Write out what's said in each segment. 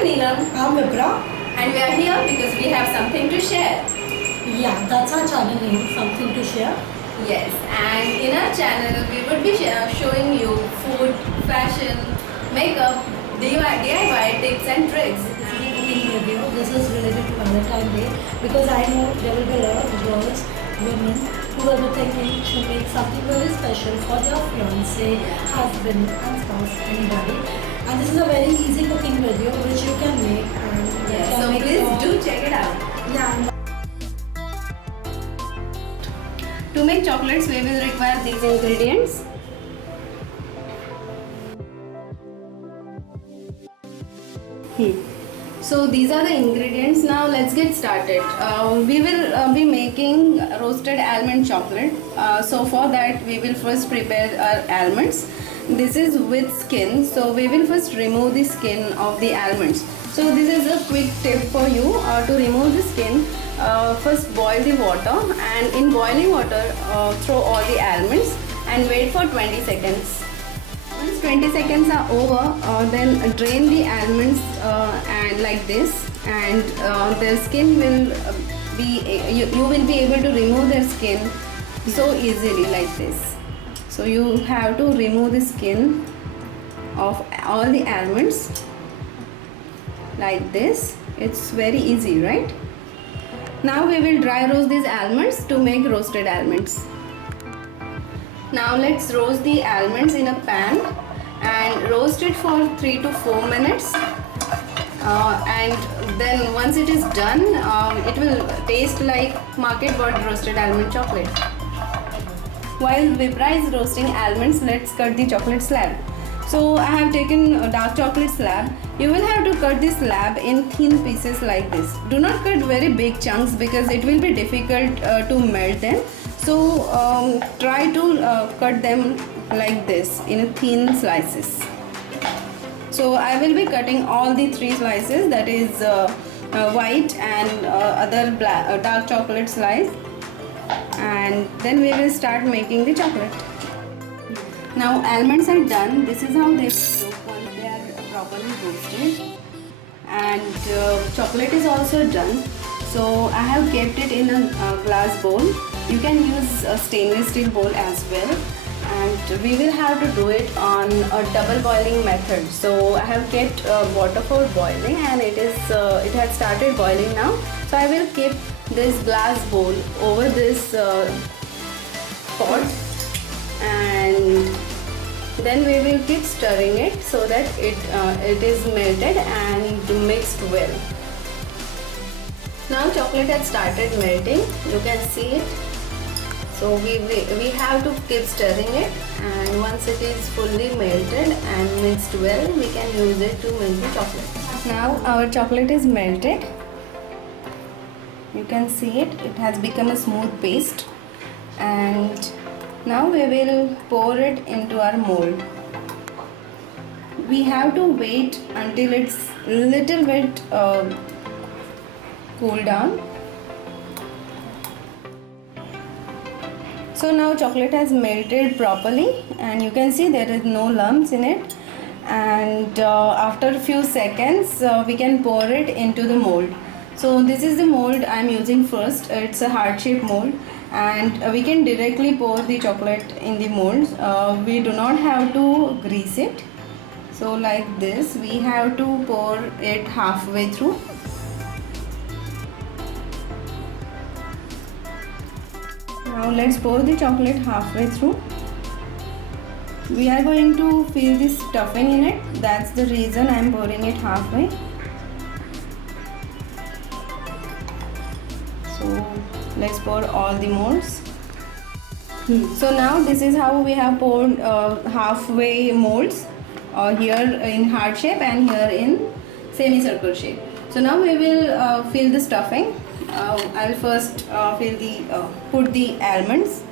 I'm Neelam. I'm Vibra. And we are here because we have something to share. Yeah, that's our channel name, Something to Share. Yes, and in our channel we would be showing you food, fashion, makeup, DIY tips and tricks. Cooking video. This is related to Valentine's Day because I know there will be a lot of girls, women who will be thinking to make something very special for their fiance, husband, and spouse, anybody. And this is a very easy cooking video which you can make. And Yes, so please do check it out. Yeah. To make chocolates, we will require these ingredients. So these are the ingredients. Now let's get started. We will be making roasted almond chocolate. So for that we will first prepare our almonds. This is with skin, so we will first remove the skin of the almonds. So this is a quick tip for you to remove the skin. First boil the water, and in boiling water throw all the almonds and wait for 20 seconds. Once 20 seconds are over, then drain the almonds and like this, and their skin will you will be able to remove their skin so easily like this. So you have to remove the skin of all the almonds like this. It's very easy, right? Now we will dry roast these almonds to make roasted almonds. Now let's roast the almonds in a pan and roast it for 3 to 4 minutes. And then once it is done, it will taste like market bought roasted almond chocolate. While Vibra is roasting almonds, let's cut the chocolate slab. So I have taken a dark chocolate slab. You will have to cut this slab in thin pieces like this. Do not cut very big chunks because it will be difficult to melt them. So try to cut them like this in a thin slices. So I will be cutting all the 3 slices, that is white and other dark chocolate slice, and then we will start making the chocolate. Now almonds are done. This is how they look once they are properly roasted, and chocolate is also done. So I have kept it in a glass bowl. You can use a stainless steel bowl as well, and we will have to do it on a double boiling method. So I have kept water for boiling, and it has started boiling now. So I will keep this glass bowl over this pot, and then we will keep stirring it so that it is melted and mixed well. Now chocolate has started melting, you can see it. So we have to keep stirring it, and once it is fully melted and mixed well, we can use it to make the chocolate. Now our chocolate is melted. You can see it has become a smooth paste, and now we will pour it into our mold. We have to wait until it's little bit cool down. So now chocolate has melted properly, and you can see there is no lumps in it, and after a few seconds we can pour it into the mold. So this is the mold I am using first. It's a heart shaped mold, and we can directly pour the chocolate in the mold. We do not have to grease it. So like this, we have to pour it halfway through. Now let's pour the chocolate halfway through. We are going to fill the stuffing in it. That's the reason I am pouring it halfway. So let's pour all the molds. So now this is how we have poured halfway molds, here in heart shape and here in semicircle shape. So now we will fill the stuffing. I'll first put the almonds.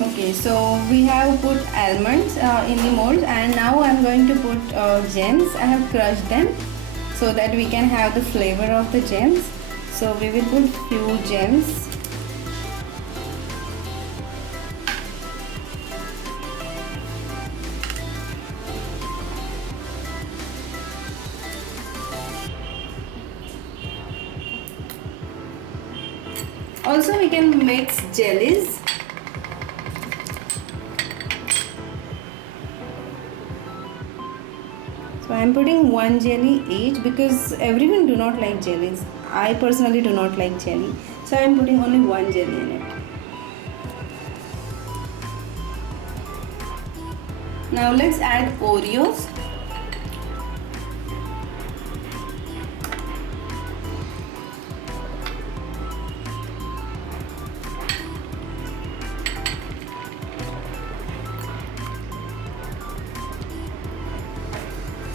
Okay, so we have put almonds in the mold, and now I'm going to put gems. I have crushed them so that we can have the flavor of the gems. So we will put few gems. Also we can mix jellies. So I am putting one jelly each because everyone do not like jellies. I personally do not like jelly. So I am putting only one jelly in it. Now let's add Oreos.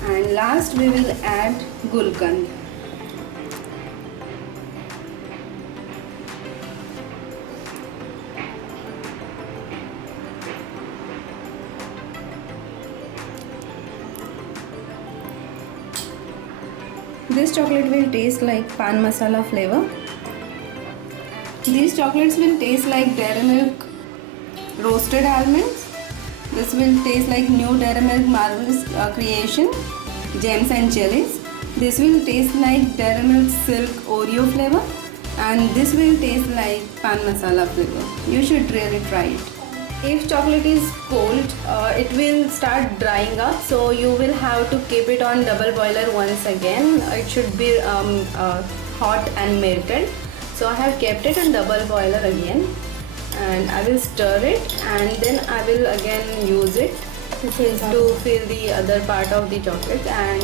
And last we will add Gulkand. This chocolate will taste like pan masala flavor. These chocolates will taste like Dairy Milk roasted almonds. This will taste like new Dairy Milk Marvelous Creation gems and jellies. This will taste like Dairy Milk Silk Oreo flavor, and this will taste like pan masala flavor. You should really try it. If chocolate is cold, it will start drying up, so you will have to keep it on double boiler once again. It should be hot and melted. So I have kept it on double boiler again, and I will stir it, and then I will again use it to fill the other part of the chocolate, and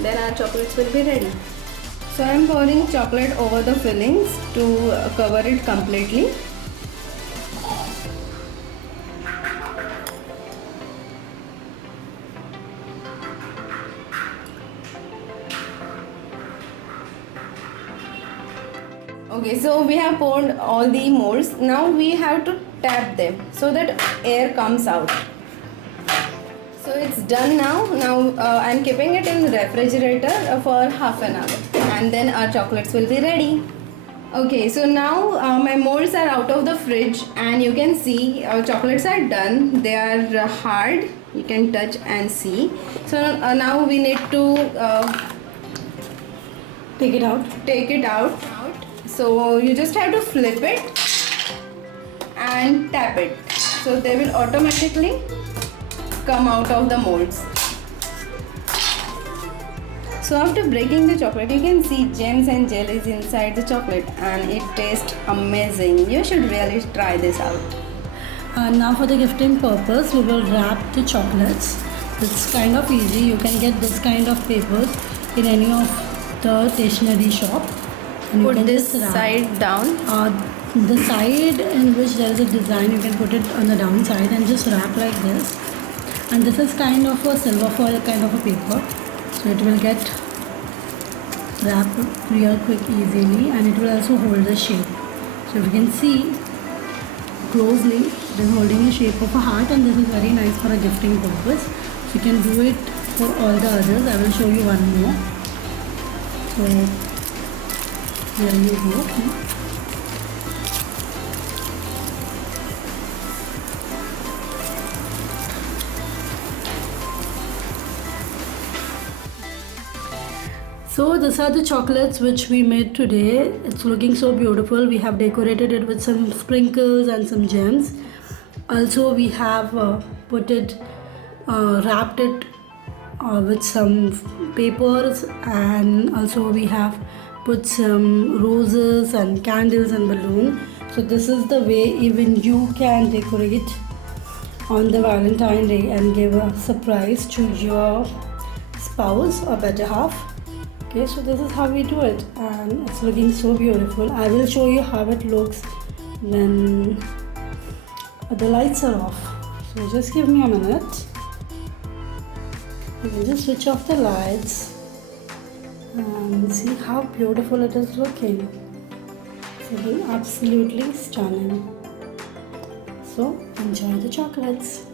then our chocolates will be ready. So I am pouring chocolate over the fillings to cover it completely. Okay, so we have poured all the molds. Now we have to tap them so that air comes out. So it's done now. Now I'm keeping it in the refrigerator for half an hour, and then our chocolates will be ready. Okay, so now my molds are out of the fridge, and you can see our chocolates are done. They are hard. You can touch and see. So now we need to Take it out. take it out. So you just have to flip it and tap it. So they will automatically come out of the molds. So after breaking the chocolate, you can see gems and jellies inside the chocolate, and it tastes amazing. You should really try this out. And now for the gifting purpose, we will wrap the chocolates. It's kind of easy. You can get this kind of papers in any of the stationery shop. And you Put can this just wrap. side down. The side in which there is a design, you can put it on the downside and just wrap like this. And this is kind of a silver foil kind of a paper, so it will get wrapped real quick easily, and it will also hold the shape. So if you can see closely, it is holding a shape of a heart, and this is very nice for a gifting purpose. So you can do it for all the others. I will show you one more. So there you go. So these are the chocolates which we made today. It's looking so beautiful. We have decorated it with some sprinkles and some gems. Also we have wrapped it with some papers, and also we have put some roses and candles and balloon. So this is the way even you can decorate on the Valentine Day and give a surprise to your spouse or better half. Okay, so this is how we do it, and it's looking so beautiful. I will show you how it looks when the lights are off. So just give me a minute. You can just switch off the lights and see how beautiful it is looking. It's looking absolutely stunning. So enjoy the chocolates.